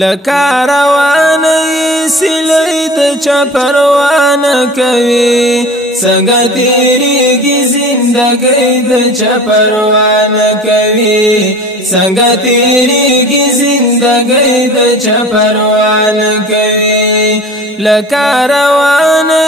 لکه روانه سیلۍ د چا پروا نه کوي څنګه تیریږي زندګۍ د چا پروا نه کوي څنګه تیریږي زندګۍ د چا پروا نه کوي لکه روانه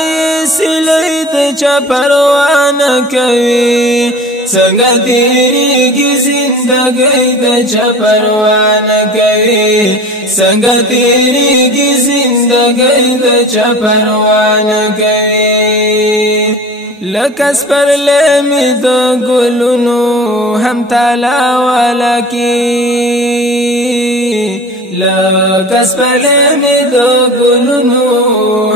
سیلۍ د چا پروا نه کوي څنګه تیریږي زندګۍ د چا پروا نه کوي څنګه تیریږي زندګۍ د چا پروا نه کوي لکه سپرلی مې د ګلونو هم تالا والا کی لکه سپرلی مې د ګلونو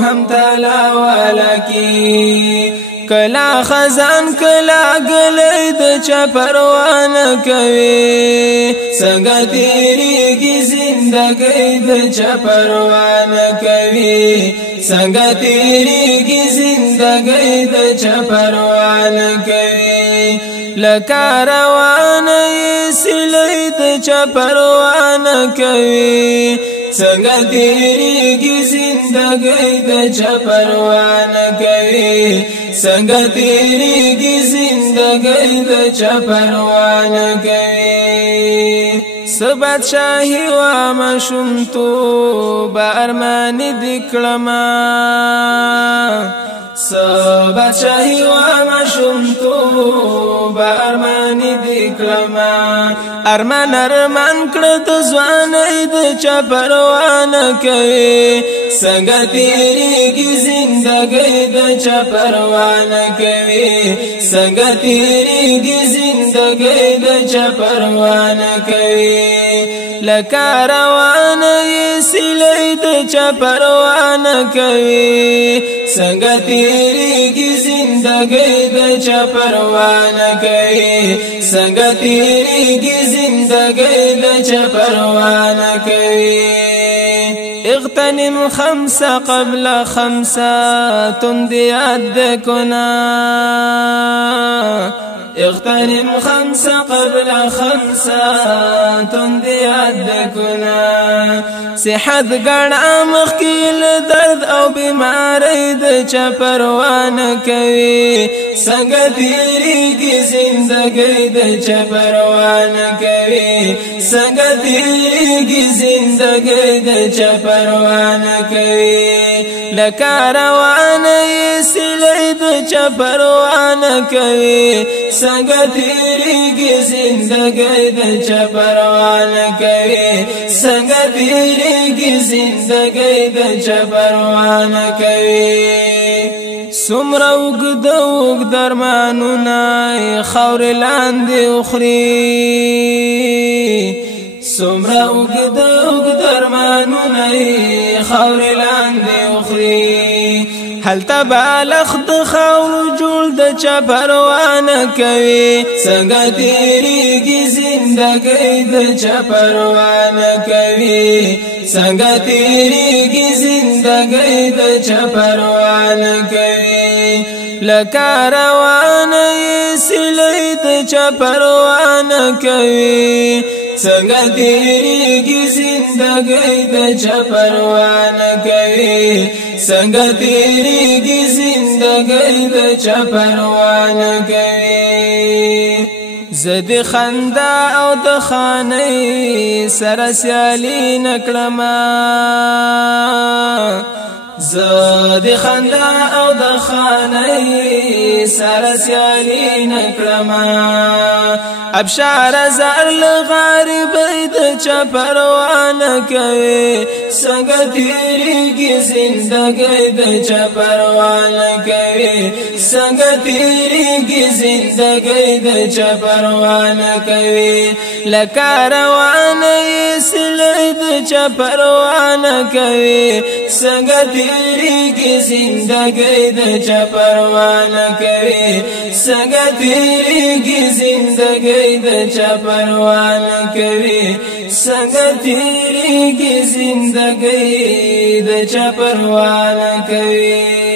هم تالا والا کی کلا خزان کلا گلی د چا پروا نه کوي څنګه تیریږي زندګۍ د چا پروا نه کوي څنګه تیریږي زندګۍ د چا پروا نه کوي لکه روانه سیلۍ د چا پروا نه کوي څنګه تیریږي زندګۍ د چا پروا نه کوي څنګه تیریږي زندګۍ د چا پروا نه کوي سبات شاهي وا مشمتو ارمان دکړما سبات شاهي وا مشمتو ارمان دکړما ارمان ارمان کړه د ځوانۍ د چا پروا نه کوي څنګه تیریږي زندګۍ د چا پروا نه کوي څنګه تیریږي زندګۍ د چا پروا نه کوي لکه روانه سیلۍ د چا پروا نه کوي څنګه تیریږي زندګۍ د چا پروا نه کوي څنګه تیریږي زندګۍ د چا پروا نه کوي اغتنم خمسة قبل خمسة تنديات كنا اغتنم خمسة قبل خمسة تنديات كنا صحت غنا مخکیل درد او بیماری د چا پروا نه کوي څنګه تیریږي زندګۍ د چا پروا نه کوي څنګه تیریږي زندګۍ د چا پروا نه کوي لکه روانه سیلۍ د چا پروا نه کوي څنګه تیریږي زندګۍ د چا پروا نه کوي څنګه تیریږي زندګۍ د چا پروا نه کوي څومره اوږد اوږد ارمانونه خاورې لاندې وخوري څومره اوږد اوږد ارمانونه خاورې لاندې وخوري هلته بالغ د خاورو جوړ د چا پروا نه کوي څنګه تیریږي زندګۍ د چا پروا نه کوي څنګه تیریږي زندګۍ د چا پروا نه کوي لکه روانه سیلۍ د چا پروا نه کوي څنګه تیریږي زندګۍ د چا پروا نه کوي څنګه تیریږي زندګۍ د چا پروا نه کوي زد خندا او د خانۍ سره سیالي نکړم زد خندا او د خانۍ سره سیالي نکړم ابشار زر لغاربۍ د چا پروا نه کوي څنګه تیریږي زندګۍ د چا پروا نه کوي څنګه تیریږي زندګۍ د چا پروا نه کوي لکه روانه سیلۍ د چا پروا نه کوي څنګه تیریږي زندګۍ د چا پروا نه کوي څنګه تیریږي زندګۍ د چا پروا نه کوي څنګه تیریږي زندګۍ د چا پروا نه کوي